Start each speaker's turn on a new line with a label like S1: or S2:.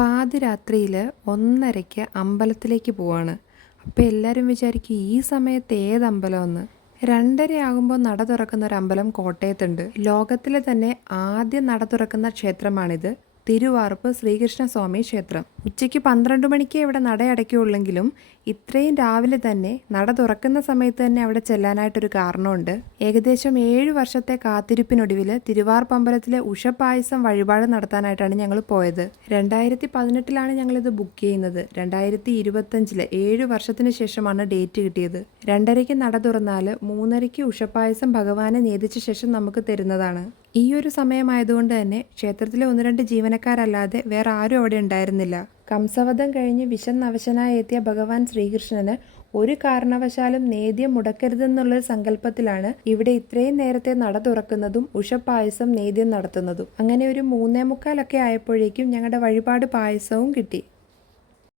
S1: പാതിരാത്രിയിൽ ഒന്നരയ്ക്ക് അമ്പലത്തിലേക്ക് പോവാണ്. അപ്പോൾ എല്ലാവരും വിചാരിക്കും ഈ സമയത്ത് ഏത് അമ്പലമെന്ന്. രണ്ടരയാകുമ്പോൾ നട തുറക്കുന്ന ഒരു അമ്പലം കോട്ടയത്തുണ്ട്. ലോകത്തിലെ തന്നെ ആദ്യം നട തുറക്കുന്ന ക്ഷേത്രമാണിത്. തിരുവാർപ്പ് ശ്രീകൃഷ്ണസ്വാമി ക്ഷേത്രം. ഉച്ചയ്ക്ക് പന്ത്രണ്ട് മണിക്ക് ഇവിടെ നട അടയ്ക്കുള്ളെങ്കിലും ഇത്രയും രാവിലെ തന്നെ നട തുറക്കുന്ന സമയത്ത് തന്നെ അവിടെ ചെല്ലാനായിട്ടൊരു കാരണമുണ്ട്. ഏകദേശം ഏഴ് വർഷത്തെ കാത്തിരിപ്പിനൊടുവിൽ തിരുവാർപ്പമ്പലത്തിലെ ഉഷപ്പായസം വഴിപാട് നടത്താനായിട്ടാണ് ഞങ്ങൾ പോയത്. രണ്ടായിരത്തി പതിനെട്ടിലാണ് ഞങ്ങളിത് ബുക്ക് ചെയ്യുന്നത്. രണ്ടായിരത്തി ഇരുപത്തഞ്ചിൽ ഏഴ് വർഷത്തിന് ശേഷമാണ് ഡേറ്റ് കിട്ടിയത്. രണ്ടരയ്ക്ക് നട തുറന്നാൽ മൂന്നരയ്ക്ക് ഉഷപ്പായസം ഭഗവാനെ നേതിച്ച ശേഷം നമുക്ക് തരുന്നതാണ്. ഈ ഒരു സമയമായതുകൊണ്ട് തന്നെ ക്ഷേത്രത്തിലെ ഒന്ന് രണ്ട് ജീവനക്കാരല്ലാതെ വേറെ ആരും അവിടെ ഉണ്ടായിരുന്നില്ല. കംസവധം കഴിഞ്ഞ് വിശന്നവശനായി എത്തിയ ഭഗവാൻ ശ്രീകൃഷ്ണന് ഒരു കാരണവശാലും നേദ്യം മുടക്കരുതെന്നുള്ളൊരു സങ്കല്പത്തിലാണ് ഇവിടെ ഇത്രയും നേരത്തെ നട തുറക്കുന്നതും ഉഷപ്പായസം നേദ്യം നടത്തുന്നതും. അങ്ങനെ ഒരു മൂന്നേ മുക്കാലൊക്കെ ആയപ്പോഴേക്കും ഞങ്ങളുടെ വഴിപാട് പായസവും കിട്ടി.